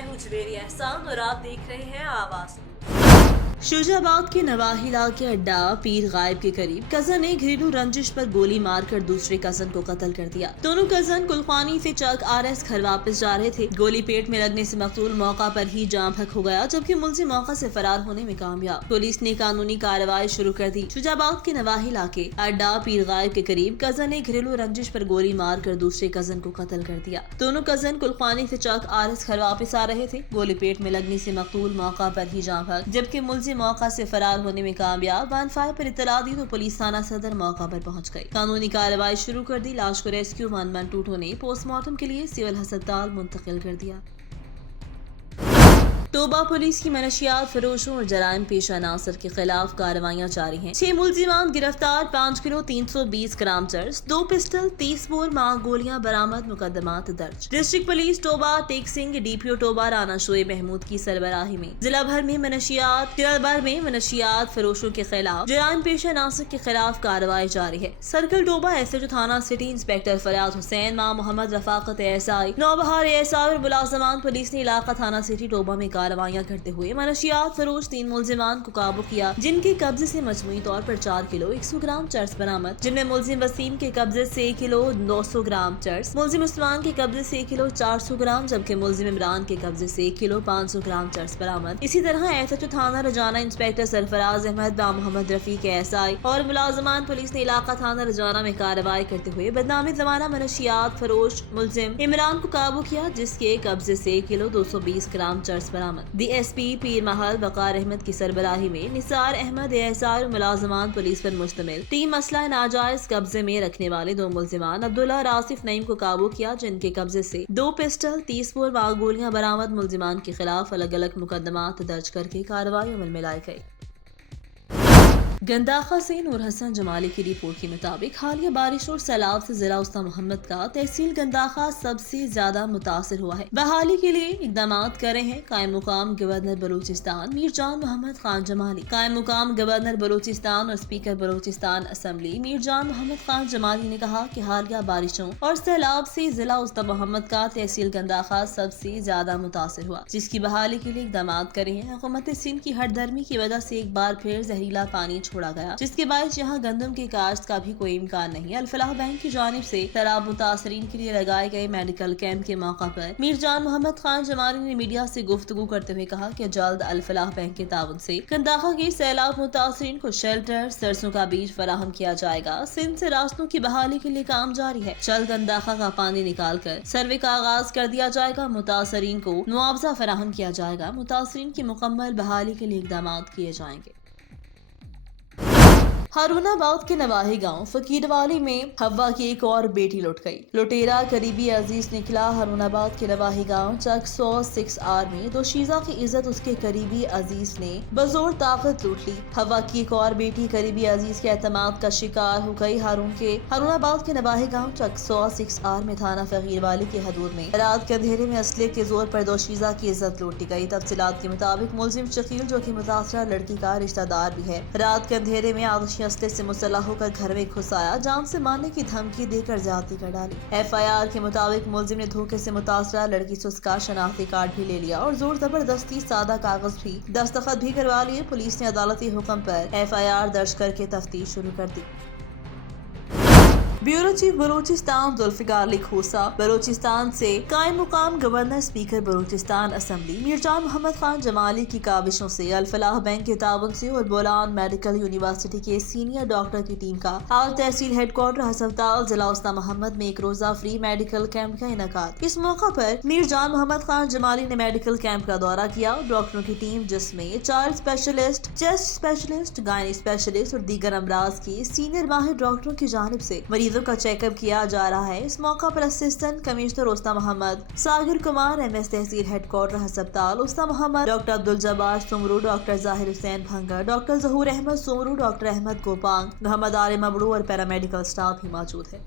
मैं हूँ जवेरी एहसान और आप देख रहे हैं आवाज। शुजाबाद के नवाही इलाके अड्डा पीर गायब के करीब कजन ने घरेलू रंजिश पर गोली मारकर दूसरे कजन को कत्ल कर दिया। दोनों कजन कुलखानी से चक RS घर वापस जा रहे थे। गोली पेट में लगने से मकतूल मौका पर ही जान भक हो गया, जबकि मुलजिम मौका से फरार होने में कामयाब। पुलिस ने कानूनी कार्रवाई शुरू कर दी। शुजाबाद के नवाही इलाके अड्डा पीर गायब के करीब कजन ने घरेलू रंजिश पर गोली मारकर दूसरे कजन को कत्ल कर दिया। दोनों कजन कुलखानी से चक RS घर वापस आ रहे थे। गोली पेट में लगने से मकतूल मौका पर ही जान भक, जबकि मुलजिम मौका से फरार होने में कामयाब। 1-5 पर इत्तला दी तो पुलिस थाना सदर मौका पर पहुंच गई। कानूनी कार्रवाई शुरू कर दी। लाश को रेस्क्यू 112 ने पोस्टमार्टम के लिए सिविल अस्पताल मुंतकिल कर दिया। तोबा पुलिस की मनशियात फरोशों और जराइम पेशा नासर के खिलाफ कार्रवाइयां जारी हैं। 6 मुलजिमान गिरफ्तार, 5 किलो 320 ग्राम चर्स, 2 पिस्टल, 30 बोर मां गोलियां बरामद, मुकदमात दर्ज। District police Toba Tek Singh DPO Toba Rana Shoaib Mahmood की सरबराही में जिला भर में मनशियात फरोशों के खिलाफ जराइम पेशा नासर के खिलाफ कार्रवाई जारी है। सर्कल टोबा SHO थाना सिटी इंस्पेक्टर फरियाद हुसैन, मां मोहम्मद रफाकत ASI, नौबहार ASI और मुलाजमान पुलिस ने इलाका थाना सिटी टोबा में कार्रवाइयां करते हुए मनशियात फरोश 3 मुलजिमान को काबू किया, जिनके कब्जे से मजमूई तौर पर 4 किलो 100 ग्राम चर्स बरामद, जिनमें मुलजिम वसीम के कब्जे से 1 किलो 900 ग्राम चर्स, मुलजिम उस्मान के कब्जे से 1 किलो 400 ग्राम, जबकि मुलजिम इमरान के कब्जे से 1 किलो 500 ग्राम चर्स बरामद। इसी तरह SHO थाना रजाना इंस्पेक्टर सरफराज अहमद, मोहम्मद रफीक ASI और मुलाजमान पुलिस ने इलाका थाना रजाना में कार्रवाई करते हुए बदनामी जमाना मनशियात फरोश मुलजिम इमरान को काबू किया, जिसके कब्जे से 1 किलो 220 ग्राम चर्स बरामद। DSP पीर महल वकार अहमद की सरबराही में निसार अहमद ASI और मुलाजमान पुलिस पर मुश्तमिल टीम मसला नाजायज कब्जे में रखने वाले 2 मुलजिमान अब्दुल्ला रासिफ नईम को काबू किया, जिनके कब्जे से 2 पिस्टल, 30 बोर मां गोलियां बरामद। मुलजिमान के खिलाफ अलग अलग मुकदमात दर्ज करके कार्रवाई अमल में लाई गई। गंदाखा से नूर हसन जमाली की रिपोर्ट के मुताबिक हालिया बारिश और सैलाब से जिला उस्ता मोहम्मद का तहसील गंदाखा सबसे ज्यादा मुतासर हुआ है। बहाली के लिए इकदाम कर रहे हैं कायम मुकाम गवर्नर बलूचिस्तान मीरजान मोहम्मद खान जमाली। कायम मुकाम गवर्नर बलूचिस्तान और स्पीकर बलूचिस्तान असम्बली मीरजान मोहम्मद खान जमाली ने कहा कि हालिया बारिशों और सैलाब से जिला उस्ता मोहम्मद का तहसील गंदाखा सबसे ज्यादा मुतासर हुआ, जिसकी बहाली के लिए इकदाम कर रहे हैं। हुकूमत सिंध की हठधर्मी की वजह से एक बार फिर जहरीला पानी छोड़ा गया, जिसके बायस यहाँ गंदम के काश्त का भी कोई इम्कान नहीं। अल-फलाह बैंक की जानिब से सैलाब मुतासरीन के लिए लगाए गए मेडिकल कैंप के मौका पर मीरजान मोहम्मद खान जमाली ने मीडिया से गुफ्तगू करते हुए कहा कि जल्द अल-फलाह बैंक के ताउन से गंदाखा के सैलाब मुतासरीन को शेल्टर, सरसों का बीज फराहम किया जाएगा। सिंध से रास्तों की बहाली के लिए काम जारी है। जल्द गंदाखा का पानी निकाल कर सर्वे का आगाज कर दिया जाएगा। मुतासरीन को मुआवजा फराहम किया जाएगा। मुतासरीन की मुकम्मल बहाली के लिए इकदाम किए जाएंगे। हारूनाबाद के नवाही गांव फकीरवाली में हवा की एक और बेटी लुट गई। लुटेरा करीबी अजीज निकला। हारूनाबाद के नवाही गांव चक 106R में दोशीजा की इज्जत उसके करीबी अजीज ने बजोर ताकत लूट ली। हवा की एक और बेटी करीबी अजीज के एतमाद का शिकार हो गई। हारूनाबाद के नवाही गांव चक 106R में थाना फकीरवाली की हदूद में रात के अंधेरे में असले के जोर पर दोशीजा की इज्जत लूटी गई। तफसीलात के मुताबिक मुलजिम शकील, जो की मुतासरा लड़की का रिश्तेदार भी है, रात के अंधेरे में असले से मुसल्लह होकर घर में घुस आया, जान से मारने की धमकी देकर ज्यादती कर डाली। FIR के मुताबिक मुलजिम ने धोखे से मुतासरा लड़की से उसका शनाख्ती कार्ड भी ले लिया और जोर जबरदस्ती सादा कागज भी दस्तखत भी करवा लिए। पुलिस ने अदालती हुक्म पर FIR दर्ज करके तफ्तीश शुरू कर दी। ब्यूरो चीफ बलूचिस्तान जुल्फिकार अली खोसा बलूचिस्तान से कायम मुकाम governor speaker Balochistan assembly Mirjan Muhammad Khan Jamali की काविशों से अल-फलाह बैंक के ताउन से और बोलान मेडिकल यूनिवर्सिटी के सीनियर डॉक्टर की टीम का आज तहसील हेडक्वार्टर अस्पताल जिला उस्ता मोहम्मद में एक रोजा फ्री मेडिकल कैंप का इनेकाद। इस मौका पर मीरजान मोहम्मद खान जमाली ने मेडिकल कैंप का दौरा किया। डॉक्टरों की टीम, जिसमें child specialist, chest specialist, gynae specialist और दीगर अमराज की सीनियर माहिर डॉक्टरों की जानिब से मरीजों का चेकअप किया जा रहा है। इस मौका पर असिस्टेंट कमिश्नर उस्ता मोहम्मद सागिर कुमार, MS तहसील हेडक्वार्टर अस्पताल उस्ता मोहम्मद, डॉक्टर अब्दुल जब्बार सुमरू, डॉक्टर जाहिर हुसैन भंगर, डॉक्टर जहूर अहमद सुमरू, डॉक्टर अहमद गोपांग, मोहम्मद आरिम अबड़ू और पैरामेडिकल स्टाफ भी मौजूद है।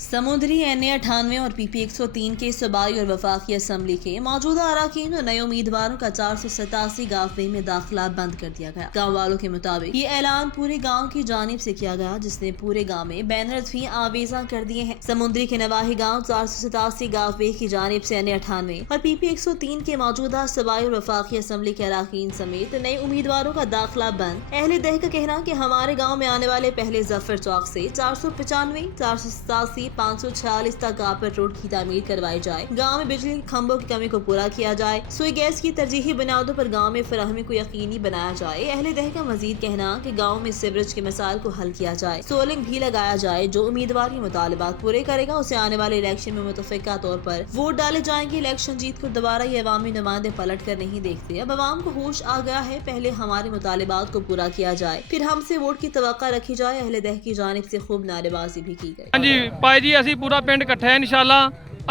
समुद्री NA98 और PP 103 के सूबाई और वफाकी असम्बली के मौजूदा अरकान और नए उम्मीदवारों का 487 गांव में दाखिला बंद कर दिया गया। गाँव वालों के मुताबिक ये ऐलान पूरे गाँव की जानिब से किया गया, जिसने पूरे गाँव में बैनर भी आवेजा कर दिए हैं। समुद्री के नवाही गाँव 487 गाँव की जानिब से NA98 और PP 103 के मौजूदा सूबाई और वफाकी असम्बली के अरकान समेत नए उम्मीदवारों का दाखिला बंद। अहले दह का कहना कि हमारे गाँव में आने वाले पहले जफर चौक से 495, 487, 546 तक कापर रोड की तामीर करवाई जाए। गांव में बिजली के खंभों की कमी को पूरा किया जाए। सुई गैस की तरजीही बुनियादों पर गांव में फराहमी को यकीनी बनाया जाए। अहले दह का मजीद कहना कि गांव में सीवरेज के मसाइल को हल किया जाए। सोलिंग भी लगाया जाए। जो उम्मीदवार ये मुतालबात पूरे करेगा उसे आने वाले इलेक्शन में मुतफिका तौर पर वोट डाले जाएंगे। इलेक्शन जीत कर दोबारा ये अवामी नुमाइंदे पलट कर नहीं देखते। अब अवाम को होश आ गया है, पहले हमारे मुतालबात को पूरा किया जाए, फिर हमसे वोट की तवक्का रखी जाए। अहले दह की जानिब से खूब नारेबाजी भी की गई। हाँ जी भाई जी, ਅਸੀਂ ਪੂਰਾ ਪਿੰਡ ਇਕੱਠੇ ਹਾਂ। ਇਨਸ਼ਾਅੱਲਾ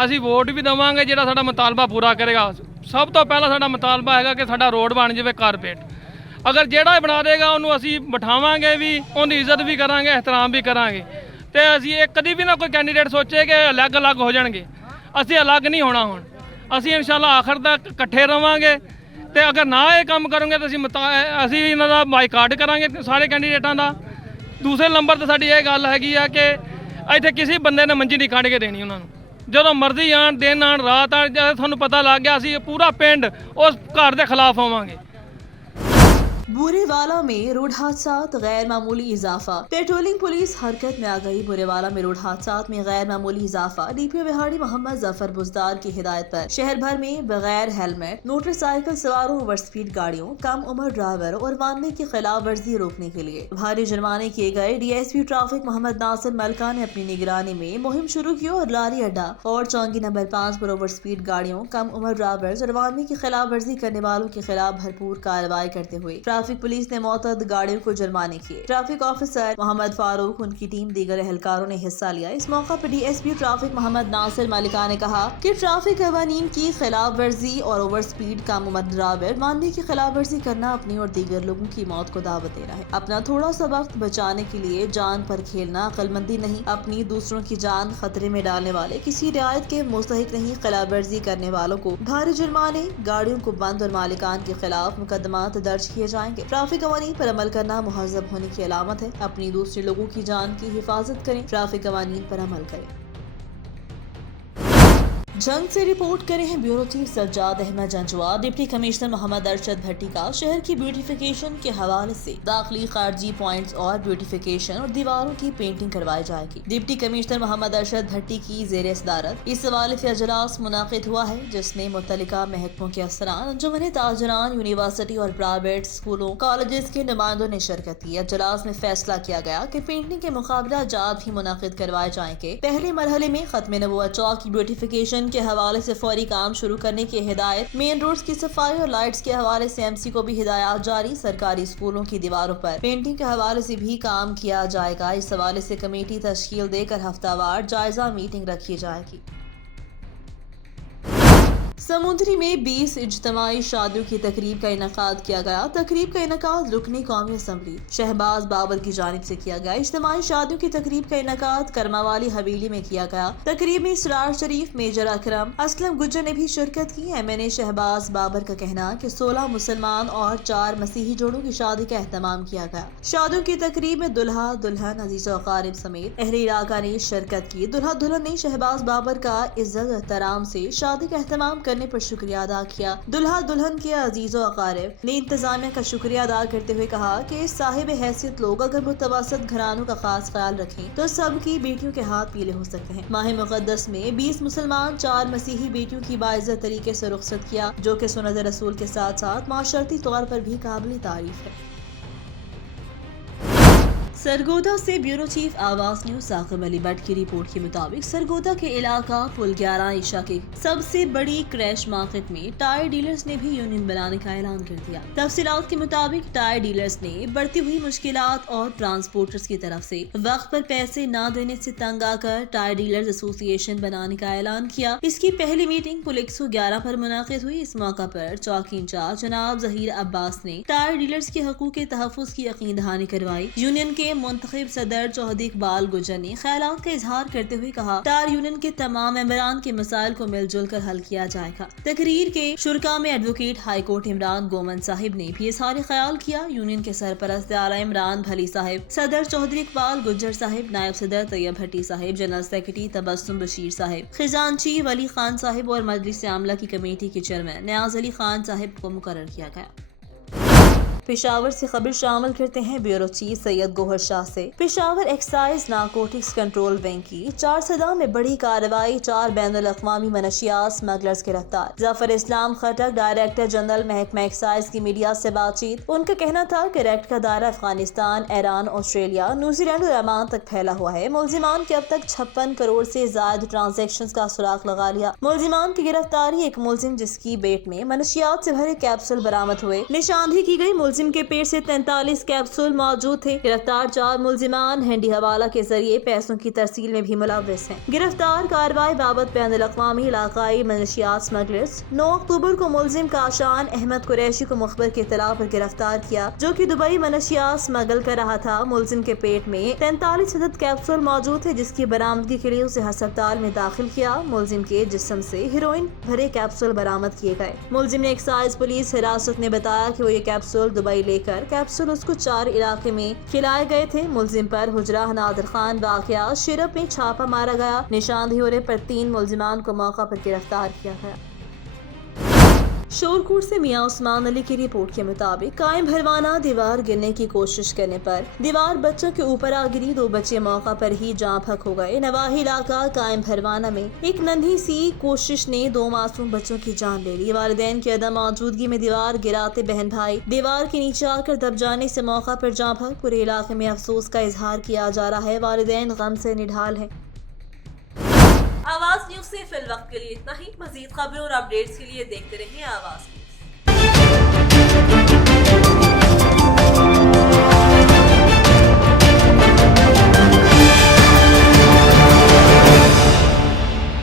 ਅਸੀਂ ਵੋਟ ਵੀ ਦੇਵਾਂਗੇ ਜਿਹੜਾ ਸਾਡਾ ਮੁਤਾਲਬਾ ਪੂਰਾ ਕਰੇਗਾ। ਸਭ ਤੋਂ ਪਹਿਲਾਂ ਸਾਡਾ ਮੁਤਾਲਬਾ ਹੈਗਾ ਕਿ ਸਾਡਾ ਰੋਡ ਬਣ ਜਾਵੇ ਕਾਰਪੇਟ। ਅਗਰ ਜਿਹੜਾ ਬਣਾ ਦੇਗਾ ਉਹਨੂੰ ਅਸੀਂ ਬਿਠਾਵਾਂਗੇ ਵੀ, ਉਹਦੀ ਇੱਜ਼ਤ ਵੀ ਕਰਾਂਗੇ, ਇਹਤਰਾਮ ਵੀ ਕਰਾਂਗੇ। ਤੇ ਅਸੀਂ ਇਹ ਕਦੀ ਵੀ ਨਾ ਕੋਈ ਕੈਂਡੀਡੇਟ ਸੋਚੇ ਕਿ ਅਲੱਗ-ਅਲੱਗ ਹੋ ਜਾਣਗੇ। ਅਸੀਂ ਅਲੱਗ ਨਹੀਂ ਹੋਣਾ। ਹੁਣ ਅਸੀਂ ਇਨਸ਼ਾਅੱਲਾ ਆਖਰ ਤੱਕ ਇਕੱਠੇ ਰਵਾਂਗੇ। ਤੇ ਅਗਰ ਨਾ ਇਹ ਕੰਮ ਕਰੋਗੇ ਤਾਂ ਅਸੀਂ ਇਹਨਾਂ ਦਾ ਬਾਈਕਾਟ ਕਰਾਂਗੇ ਸਾਰੇ ਕੈਂਡੀਡੇਟਾਂ ਦਾ। ਦੂਸਰੇ ਨੰਬਰ ਤੇ ਸਾਡੀ ਇਹ ਗੱਲ ਹੈਗੀ ਆ ਕਿ ਇੱਥੇ ਕਿਸੇ ਬੰਦੇ ਨੇ ਮੰਜੀ ਨਹੀਂ ਕੱਢ ਕੇ ਦੇਣੀ ਉਹਨਾਂ ਨੂੰ। ਜਦੋਂ ਮਰਜ਼ੀ ਆਣ, ਦਿਨ ਆਣ, ਰਾਤ ਆਣ, ਜਦ ਤੁਹਾਨੂੰ ਪਤਾ ਲੱਗ ਗਿਆ ਅਸੀਂ ਪੂਰਾ ਪਿੰਡ ਉਸ ਘਰ ਦੇ ਖਿਲਾਫ ਹੋਵਾਂਗੇ। बुरेवाला में रोड हादसात गैर मामूली इजाफा। पेट्रोलिंग पुलिस हरकत में आ गई। बुरेवाला में रोड हादसात में गैर मामूली इजाफा। DPO बिहाड़ी मोहम्मद जफर बुजदार की हिदायत पर शहर भर में बगैर हेलमेट मोटरसाइकिल सवारों, ओवर स्पीड गाड़ियों, कम उम्र ड्राइवर और वाहनों की खिलाफ वर्जी रोकने के लिए भारी जुर्माने किए गए। DSP ट्रैफिक मोहम्मद नासिर मलका ने अपनी निगरानी में मुहिम शुरू की और लारी अड्डा और चौकी नंबर 5 पर ओवर स्पीड गाड़ियों, कम उम्र ड्राइवर्स और वाहनों की खिलाफ वर्जी करने वालों के खिलाफ भरपूर कार्रवाई करते हुए ट्रैफिक पुलिस ने मोतद गाड़ियों को जुर्माने किए। ट्रैफिक ऑफिसर मोहम्मद फारूक, उनकी टीम, दीगर एहलकारों ने हिस्सा लिया। इस मौका पर DSP ट्रैफिक मोहम्मद नासिर मलिका ने कहा कि ट्रैफिक कवानीन की खिलाफ वर्जी और ओवर स्पीड, कम उम्र ड्राइवर, मानने की खिलाफ वर्जी करना अपनी और दीगर लोगों की मौत को दावत देना है। अपना थोड़ा सा वक्त बचाने के लिए जान पर खेलना अक्लमंदी नहीं। अपनी दूसरों की जान खतरे में डालने वाले किसी रियायत के मुस्तहिक नहीं। खिलाफ वर्जी करने वालों को भारी जुर्माने, गाड़ियों को बंद और मालिकान के खिलाफ मुकदमात दर्ज किए जाएंगे। ट्रैफिक कवानीन पर अमल करना मुहज़्ज़ब होने की अलामत है। अपनी दूसरे लोगों की जान की हिफाजत करें। ट्रैफिक कवानीन पर अमल करें। जंग से रिपोर्ट करे हैं bureau chief Sajjad Ahmad Janjua. Deputy commissioner Muhammad Arshad Bhatti का शहर की ब्यूटिफिकेशन के हवाले से दाखिली खारजी पॉइंट्स और ब्यूटिफिकेशन और दीवारों की पेंटिंग करवाई जाएगी। डिप्टी कमिश्नर मोहम्मद अरशद भट्टी की ज़ेर सदारत इस हवाले से अजलास मुनाकिद हुआ है, जिसमें मुतल्लिका महकमों के अफसरान, अंजुमन ताजरान, यूनिवर्सिटी और प्राइवेट स्कूलों, कॉलेजेस के नुमाइंदों ने शिरकत की। अजलास में फैसला किया गया कि पेंटिंग के मुकाबला जात भी मुनाकिद करवाए जाएंगे। पहले मरहले में खत्म नबुव्वत चौक की ब्यूटिफिकेशन के हवाले से फौरी काम शुरू करने की हिदायत। मेन रोड्स की सफाई और लाइट्स के हवाले से MC को भी हिदायत जारी। सरकारी स्कूलों की दीवारों पर पेंटिंग के हवाले से भी काम किया जाएगा। इस हवाले से कमेटी तश्कील देकर हफ्तावार जायजा मीटिंग रखी जाएगी। समुद्री में 20 इज्तमाई शादियों की तकरीब का इनकाद किया गया। तकरीब का इनकाद रुकनी कौमी असम्बली शहबाज बाबर की जानिब से किया गया। इज्तमाई शादियों की तकरीब का इनकाद करमावाली हवेली में किया गया। तकरीब में इसरार शरीफ, मेजर अकरम, असलम गुज्जर ने भी शिरकत की। MNA शहबाज बाबर का कहना कि 16 मुसलमान और 4 मसीही जोड़ों की शादी का एहतमाम किया गया। शादियों की तकरीब में दुल्हा दुल्हन, अजीज़ो अकारिब समेत अहले इलाका ने शिरकत की। दुल्हा दुल्हन ने शहबाज बाबर का इज्जत एहतराम से शादी का एहतमाम करने पर शुक्रिया अदा किया। दुल्हा दुल्हन के अजीज़ो अकारिब ने इंतजामिया का शुक्रिया अदा करते हुए कहा कि साहिब हैसियत लोग अगर मुतवसत घरानों का खास ख्याल रखें तो सबकी बेटियों के हाथ पीले हो सकते हैं। माह मुक़द्दस में 20 मुसलमान, 4 मसीही बेटियों की बाइज़्ज़त तरीके से रुखसत किया, जो कि सुन्नत रसूल के साथ साथ माशरती तौर पर भी काबिल तारीफ है। सरगोदा से ब्यूरो चीफ आवाज न्यूज साकिब अली भट्ट की रिपोर्ट के मुताबिक सरगोदा के इलाका पुल 11 ईशा के सबसे बड़ी क्रैश मार्केट में टायर डीलर्स ने भी यूनियन बनाने का ऐलान कर दिया। तफसीलात के मुताबिक टायर डीलर्स ने बढ़ती हुई मुश्किलात और ट्रांसपोर्टर्स की तरफ से वक्त पर पैसे न देने से तंग आकर टायर डीलर्स एसोसिएशन बनाने का ऐलान किया। इसकी पहली मीटिंग पुल 111 पर मुनाकिद हुई। इस मौका पर चौकी इंचार्ज जनाब जहीर अब्बास ने टायर डीलर्स के हकूक के तहफ़्फ़ुज़ की यकीन दहानी करवाई। यूनियन के کے منتخب صدر چودھری اقبال گجر نے خیالات کا اظہار کرتے ہوئے کہا ٹار یونین کے تمام ممبران کے مسائل کو مل جل کر حل کیا جائے گا۔ تقریر کے شرکا میں ایڈوکیٹ ہائی کورٹ عمران گومن صاحب نے بھی اظہار خیال کیا۔ یونین کے سرپرست اعلیٰ عمران بھلی صاحب، صدر چودھری اقبال گجر صاحب، نائب صدر طیب بھٹی صاحب، جنرل سیکرٹری تبسم بشیر صاحب، خزانچی ولی خان صاحب اور مجلس عاملہ کی کمیٹی کے چیئرمین نیاز علی خان صاحب کو مقرر کیا گیا۔ پشاور سے خبر شامل کرتے ہیں بیورو چیف سید گوہر شاہ سے۔ Peshawar excise narcotics control wing کی 4 صدا میں بڑی کارروائی، 4 بین الاقوامی منشیات اسمگلرز گرفتار۔ ظفر اسلام خٹک، ڈائریکٹر جنرل محکمہ ایکسائز کی میڈیا سے بات چیت۔ ان کا کہنا تھا کہ ریڈ کا دائرہ Afghanistan, Iran, Australia, New Zealand اور عمان تک پھیلا ہوا ہے۔ ملزمان کے اب تک 56 کروڑ سے زائد ٹرانزیکشنز کا سراغ لگا لیا۔ ملزمان کی گرفتاری، ایک ملزم جس کی بیٹ میں منشیات سے بھرے کیپسول برآمد ہوئے، نشاندہی کی گئی۔ ملزم کے پیٹ سے 43 کیپسول موجود تھے۔ گرفتار 4 ملزمان ہینڈی حوالہ کے ذریعے پیسوں کی ترسیل میں بھی ملوث ہیں۔ گرفتار کارروائی بابت بین الاقوامی علاقائی منشیات اسمگلرز 9 اکتوبر کو ملزم کاشان احمد قریشی کو مخبر کی اطلاع پر گرفتار کیا، جو کہ دبئی منشیات اسمگل کر رہا تھا۔ ملزم کے پیٹ میں 43 عدد کیپسول موجود تھے، جس کی برآمدگی کے لیے اسے ہسپتال میں داخل کیا۔ ملزم کے جسم سے ہیروئن بھرے کیپسول برآمد کیے گئے۔ ملزم نے ایکسائز پولیس حراست نے بتایا کہ وہ یہ کیپسول دبئی لے کر کیپسول اس کو 4 علاقے میں کھلائے گئے تھے۔ ملزم پر حجرہ نادر خان واقعہ شرپ میں چھاپہ مارا گیا۔ نشاندہی ہونے پر 3 ملزمان کو موقع پر گرفتار کیا گیا۔ شورکوٹ سے میاں عثمان علی کی رپورٹ کے مطابق قائم بھروانہ دیوار گرنے کی کوشش کرنے پر دیوار بچوں کے اوپر آ گری، 2 بچے موقع پر ہی جاں بحق ہو گئے۔ نواحی علاقہ قائم بھروانہ میں ایک ننھی سی کوشش نے 2 معصوم بچوں کی جان لے لی۔ والدین کی عدم موجودگی میں دیوار گراتے بہن بھائی دیوار کے نیچے آ کر دب جانے سے موقع پر جاں بحق۔ پورے علاقے میں افسوس کا اظہار کیا جا رہا ہے۔ والدین غم سے نڈھال ہیں۔ آواز نیوز سے فی الوقت کے لیے اتنا ہی۔ مزید خبروں اور اپڈیٹس کے لیے دیکھتے رہیں آواز نیوز۔